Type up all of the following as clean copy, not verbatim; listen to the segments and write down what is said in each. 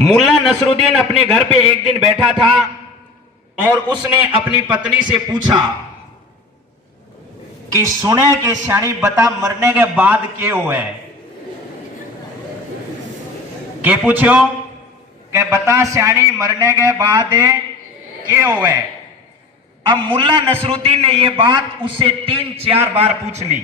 मुल्ला नसरुद्दीन अपने घर पे एक दिन बैठा था और उसने अपनी पत्नी से पूछा कि सुने कि श्याणी बता मरने के बाद क्या हुआ है। के पूछो कि बता श्याणी मरने के बाद क्या हुआ है। अब मुल्ला नसरुद्दीन ने यह बात उससे 3-4 बार पूछ ली।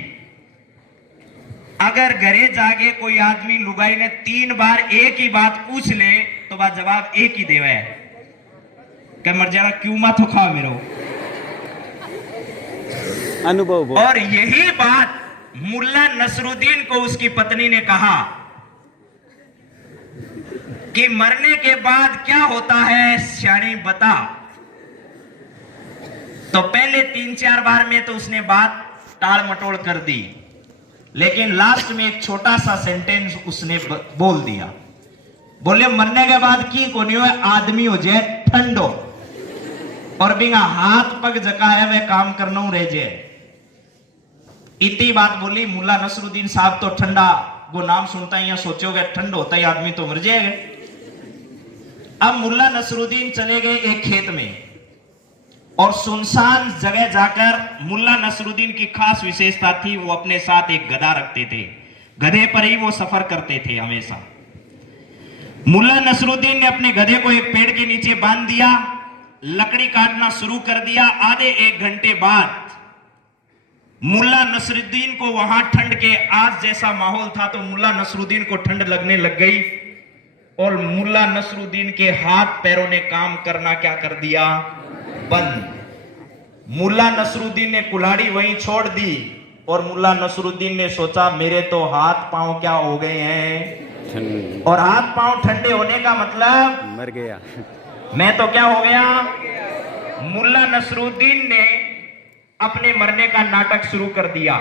अगर घरे जाके कोई आदमी लुगाई ने 3 बार एक ही बात पूछ ले तो बात जवाब एक ही देवे कि मर जाना क्यों मत खा मेरो अनुभव। और यही बात मुल्ला नसरुद्दीन को उसकी पत्नी ने कहा कि मरने के बाद क्या होता है श्याणी बता। तो पहले 3-4 बार में तो उसने बात टाल मटोल कर दी, लेकिन लास्ट में एक छोटा सा सेंटेंस उसने बोल दिया। बोले मरने के बाद की कोनी हो आदमी हो जाए ठंडो और बिना हाथ पग जका है वह काम करना रह जाए। इतनी बात बोली। मुल्ला नसरुद्दीन साहब तो ठंडा वो नाम सुनता ही सोचोगे ठंड होता ही आदमी तो मर जाएगा। अब मुल्ला नसरुद्दीन चले गए एक खेत में और सुनसान जगह जाकर मुल्ला नसरुद्दीन की खास विशेषता थी, वो अपने साथ एक गधा रखते थे। गधे पर ही वो सफर करते थे हमेशा। मुल्ला नसरुद्दीन ने अपने गधे को एक पेड़ के नीचे बांध दिया, लकड़ी काटना शुरू कर दिया। आधे 1 घंटे बाद मुल्ला नसरुद्दीन को वहां ठंड के आज जैसा माहौल था, तो मुल्ला नसरुद्दीन को ठंड लगने लग गई और मुल्ला नसरुद्दीन के हाथ पैरों ने काम करना क्या कर दिया, बंद। मुल्ला नसरुद्दीन ने कुल्हाड़ी वहीं छोड़ दी और मुल्ला नसरुद्दीन ने सोचा मेरे तो हाथ पांव क्या हो गए हैं, और हाथ पांव ठंडे होने का मतलब मर गया। मैं तो क्या हो गया। मुल्ला नसरुद्दीन ने अपने मरने का नाटक शुरू कर दिया।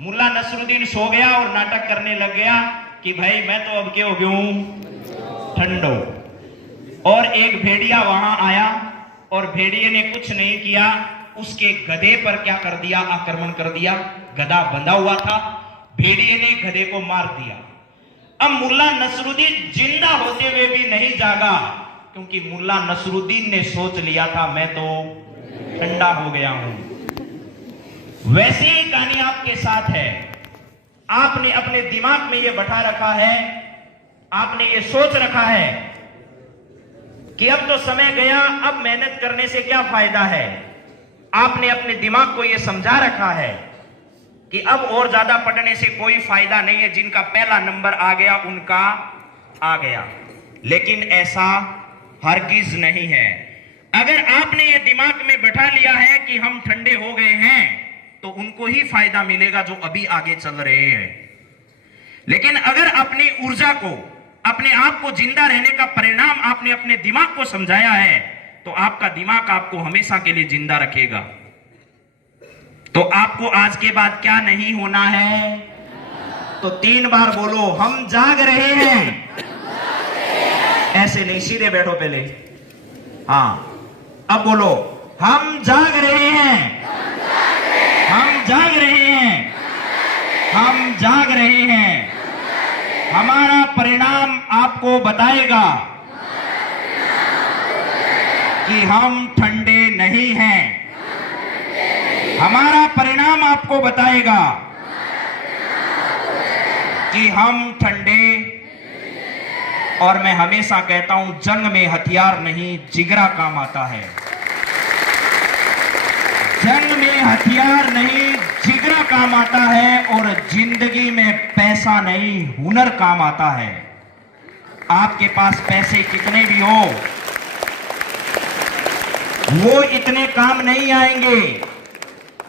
मुल्ला नसरुद्दीन सो गया और नाटक करने लग गया कि भाई मैं तो अब क्या हो गया हूं, ठंडो। और एक भेड़िया वहां आया और भेड़िए ने कुछ नहीं किया, उसके गधे पर क्या कर दिया, आक्रमण कर दिया। गधा बंधा हुआ था, भेड़िए ने गधे को मार दिया। अब मुल्ला नसरुद्दीन जिंदा होते हुए भी नहीं जागा, क्योंकि मुल्ला नसरुद्दीन ने सोच लिया था मैं तो ठंडा हो गया हूं। वैसे ही कहानी आपके साथ है। आपने अपने दिमाग में यह बैठा रखा है, आपने ये सोच रखा है कि अब तो समय गया, अब मेहनत करने से क्या फायदा है। आपने अपने दिमाग को यह समझा रखा है कि अब और ज्यादा पढ़ने से कोई फायदा नहीं है, जिनका पहला नंबर आ गया उनका आ गया। लेकिन ऐसा हरगिज नहीं है। अगर आपने ये दिमाग में बैठा लिया है कि हम ठंडे हो गए हैं तो उनको ही फायदा मिलेगा जो अभी आगे चल रहे हैं। लेकिन अगर अपनी ऊर्जा को, अपने आप को जिंदा रहने का परिणाम आपने अपने दिमाग को समझाया है, तो आपका दिमाग आपको हमेशा के लिए जिंदा रखेगा। तो आपको आज के बाद क्या नहीं होना है, तो 3 बार बोलो हम जाग रहे हैं। ऐसे नहीं, सीधे बैठो पहले। हाँ, अब बोलो हम जाग रहे हैं, हम जाग रहे हैं, हम जाग रहे हैं। हमारा परिणाम आपको बताएगा कि हम ठंडे नहीं हैं। हमारा परिणाम आपको बताएगा कि हम ठंडे। और मैं हमेशा कहता हूं जंग में हथियार नहीं जिगरा काम आता है। जंग में हथियार नहीं जिगरा काम आता है, और जिंदगी में पैसा नहीं हुनर काम आता है। आपके पास पैसे कितने भी हो वो इतने काम नहीं आएंगे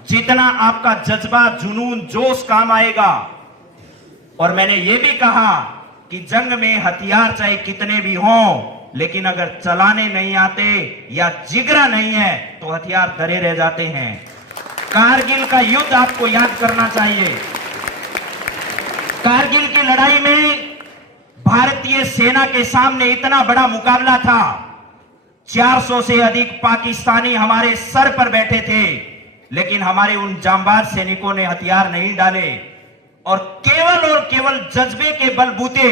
जितना आपका जज्बा, जुनून, जोश काम आएगा। और मैंने ये भी कहा कि जंग में हथियार चाहे कितने भी हों, लेकिन अगर चलाने नहीं आते या जिगरा नहीं है तो हथियार धरे रह जाते हैं। कारगिल का युद्ध आपको याद करना चाहिए। कारगिल की लड़ाई में भारतीय सेना के सामने इतना बड़ा मुकाबला था, 400 से अधिक पाकिस्तानी हमारे सर पर बैठे थे, लेकिन हमारे उन जांबाज सैनिकों ने हथियार नहीं डाले और केवल जज्बे के बलबूते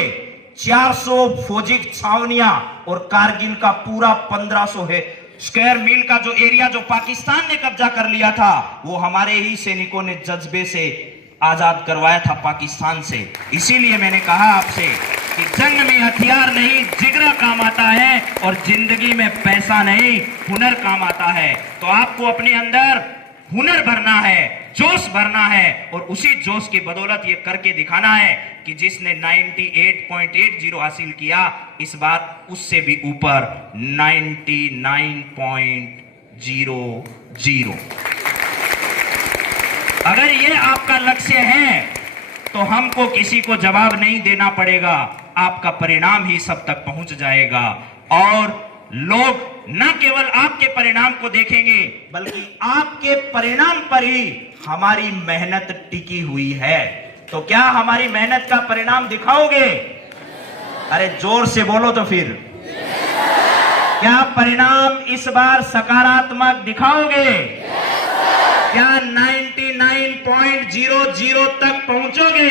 400 फौजी छावनियां और कारगिल का पूरा 1500 है स्क्वायर मील का जो एरिया जो पाकिस्तान ने कब्जा कर लिया था, वो हमारे ही सैनिकों ने जज्बे से आजाद करवाया था पाकिस्तान से। इसीलिए मैंने कहा आपसे कि जंग में हथियार नहीं जिगरा काम आता है और जिंदगी में पैसा नहीं हुनर काम आता है। तो आपको अपने अंदर हुनर भरना है, जोश भरना है और उसी जोश की बदौलत ये करके दिखाना है कि जिसने 98.80 हासिल किया, इस बार उससे भी ऊपर 99.00। अगर ये आपका लक्ष्य है तो हमको किसी को जवाब नहीं देना पड़ेगा, आपका परिणाम ही सब तक पहुंच जाएगा और लोग न केवल आपके परिणाम को देखेंगे बल्कि आपके परिणाम पर ही हमारी मेहनत टिकी हुई है। तो क्या हमारी मेहनत का परिणाम दिखाओगे? अरे जोर से बोलो तो फिर। क्या परिणाम इस बार सकारात्मक दिखाओगे? क्या 99.00 तक पहुंचोगे?